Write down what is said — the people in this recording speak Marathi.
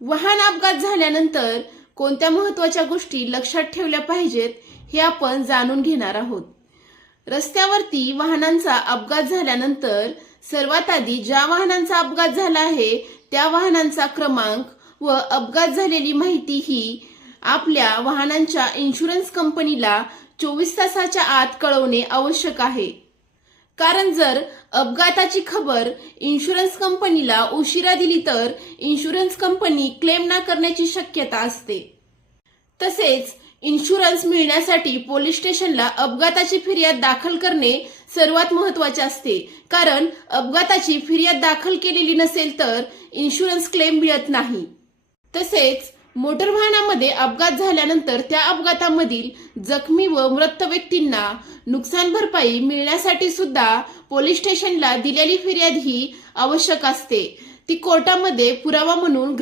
वाहन अपघात झाल्यानंतर कोणत्या महत्त्वाच्या गोष्टी लक्षात ठेवल्या पाहिजेत हे आपण जाणून घेणार आहोत। रस्त्यावरती वाहनांचा अपघात झाल्यानंतर सर्वात आधी ज्या वाहनांचा अपघात झाला आहे त्या वाहनांचा क्रमांक व अपघात झालेली माहिती ही आपल्या वाहनांच्या इन्शुरन्स कंपनीला 24 तासाच्या आत कळवणे आवश्यक आहे। कारण जर अपघाताची खबर इन्शुरन्स कंपनीला उशिरा दिली तर इन्शुरन्स कंपनी क्लेम न करण्याची शक्यता असते। तसेच इन्शुरन्स मिळण्यासाठी पोलीस स्टेशनला अपघाताची फिर्याद दाखल करणे सर्वात महत्त्वाचे असते, कारण अपघाताची फिर्याद दाखल केलेली नसेल तर इन्शुरन्स क्लेम मिळत नाही। तसेच मोटर वाहनामध्ये अपघात झाल्यानंतर त्या अपघातामधील जखमी व मृत व्यक्तींना नुकसान भरपाई मिळण्यासाठी सुद्धा पोलीस स्टेशनला दिलेली फिर्याद ही आवश्यक असते। ती कोर्टामध्ये पुरावा म्हणून